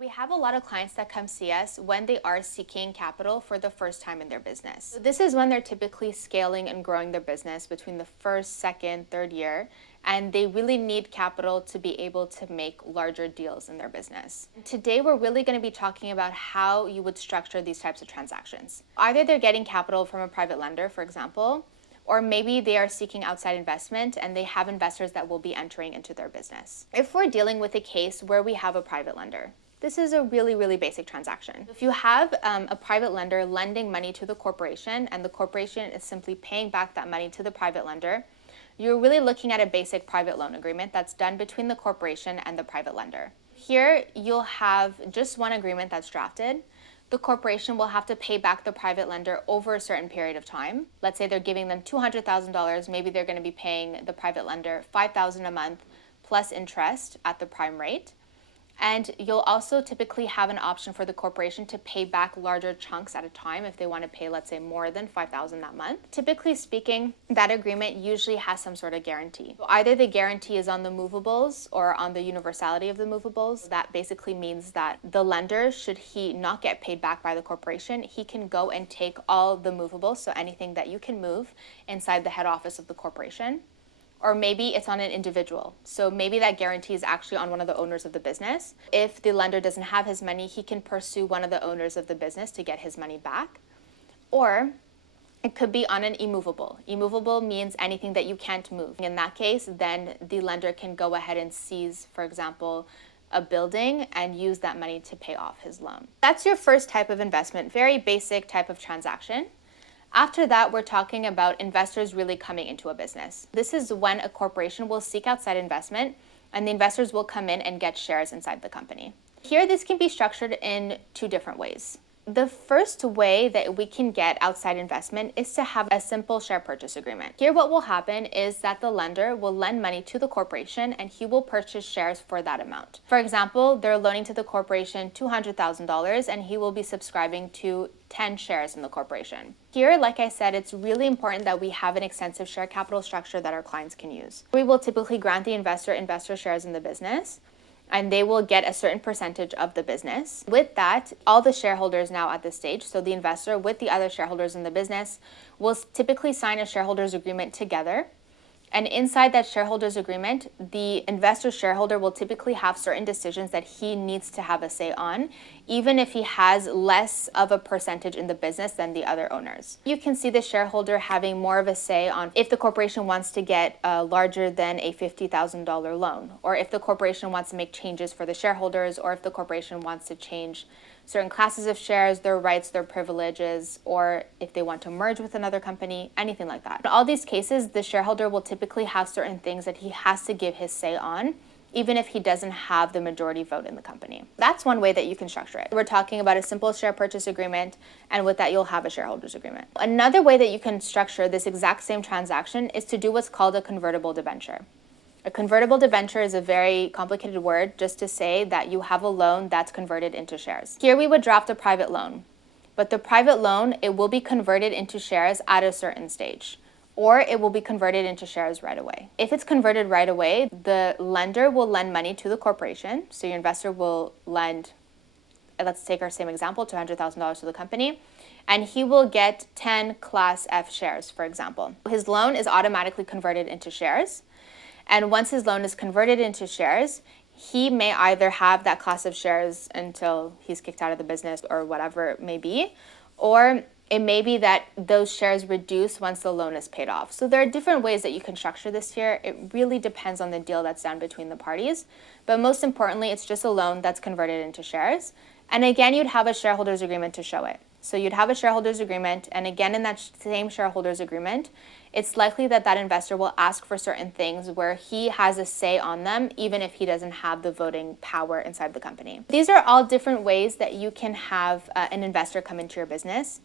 We have a lot of clients that come see us when they are seeking capital for the first time in their business. So this is when they're typically scaling and growing their business between the first, second, third year, and they really need capital to be able to make larger deals in their business. Today, we're really going to be talking about how you would structure these types of transactions. Either they're getting capital from a private lender, for example, or maybe they are seeking outside investment and they have investors that will be entering into their business. If we're dealing with a case where we have a private lender, this is a really, really basic transaction. If you have a private lender lending money to the corporation and the corporation is simply paying back that money to the private lender, you're really looking at a basic private loan agreement that's done between the corporation and the private lender. Here, you'll have just one agreement that's drafted. The corporation will have to pay back the private lender over a certain period of time. Let's say they're giving them $200,000. Maybe they're going to be paying the private lender $5,000 a month plus interest at the prime rate. And you'll also typically have an option for the corporation to pay back larger chunks at a time if they want to pay, let's say, more than $5,000 that month. Typically speaking, that agreement usually has some sort of guarantee. So either the guarantee is on the movables or on the universality of the movables. That basically means that the lender, should he not get paid back by the corporation, he can go and take all the movables, so anything that you can move inside the head office of the corporation. Or maybe it's on an individual. So maybe that guarantee is actually on one of the owners of the business. If the lender doesn't have his money, he can pursue one of the owners of the business to get his money back. Or it could be on an immovable. Immovable means anything that you can't move. In that case, then the lender can go ahead and seize, for example, a building and use that money to pay off his loan. That's your first type of investment, very basic type of transaction. After that, we're talking about investors really coming into a business. This is when a corporation will seek outside investment and the investors will come in and get shares inside the company. Here, this can be structured in two different ways. The first way that we can get outside investment is to have a simple share purchase agreement. Here, what will happen is that the lender will lend money to the corporation and he will purchase shares for that amount. For example, they're loaning to the corporation $200,000 and he will be subscribing to 10 shares in the corporation. Here, like I said, it's really important that we have an extensive share capital structure that our clients can use. We will typically grant the investor shares in the business, and they will get a certain percentage of the business. With that, all the shareholders now at this stage, so the investor with the other shareholders in the business, will typically sign a shareholders agreement together. And inside that shareholders agreement, the investor shareholder will typically have certain decisions that he needs to have a say on, even if he has less of a percentage in the business than the other owners. You can see the shareholder having more of a say on if the corporation wants to get larger than a $50,000 loan, or if the corporation wants to make changes for the shareholders, or if the corporation wants to change certain classes of shares, their rights, their privileges, or if they want to merge with another company, anything like that. In all these cases, the shareholder will typically have certain things that he has to give his say on, even if he doesn't have the majority vote in the company. That's one way that you can structure it. We're talking about a simple share purchase agreement, and with that, you'll have a shareholders agreement. Another way that you can structure this exact same transaction is to do what's called a convertible debenture. A convertible debenture is a very complicated word just to say that you have a loan that's converted into shares. Here we would draft a private loan, but the private loan, it will be converted into shares at a certain stage, or it will be converted into shares right away. If it's converted right away, the lender will lend money to the corporation. So your investor will lend, let's take our same example, $200,000 to the company, and he will get 10 Class F shares, for example. His loan is automatically converted into shares. And once his loan is converted into shares, he may either have that class of shares until he's kicked out of the business or whatever it may be, or it may be that those shares reduce once the loan is paid off. So there are different ways that you can structure this here. It really depends on the deal that's done between the parties. But most importantly, it's just a loan that's converted into shares. And again, you'd have a shareholders agreement to show it. So you'd have a shareholders agreement, and again, in that same shareholders agreement, it's likely that that investor will ask for certain things where he has a say on them, even if he doesn't have the voting power inside the company. These are all different ways that you can have an investor come into your business.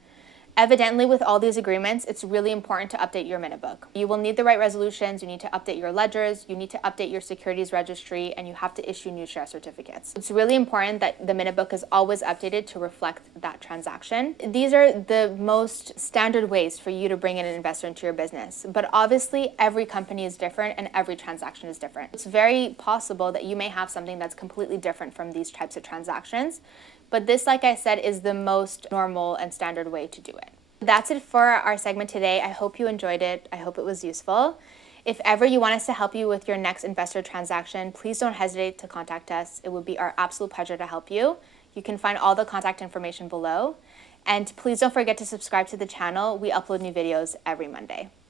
Evidently, with all these agreements, it's really important to update your minute book. You will need the right resolutions, you need to update your ledgers, you need to update your securities registry, and you have to issue new share certificates. It's really important that the minute book is always updated to reflect that transaction. These are the most standard ways for you to bring in an investor into your business. But obviously, every company is different and every transaction is different. It's very possible that you may have something that's completely different from these types of transactions. But this, like I said, is the most normal and standard way to do it. That's it for our segment today. I hope you enjoyed it. I hope it was useful. If ever you want us to help you with your next investor transaction, please don't hesitate to contact us. It would be our absolute pleasure to help you. You can find all the contact information below. And please don't forget to subscribe to the channel. We upload new videos every Monday.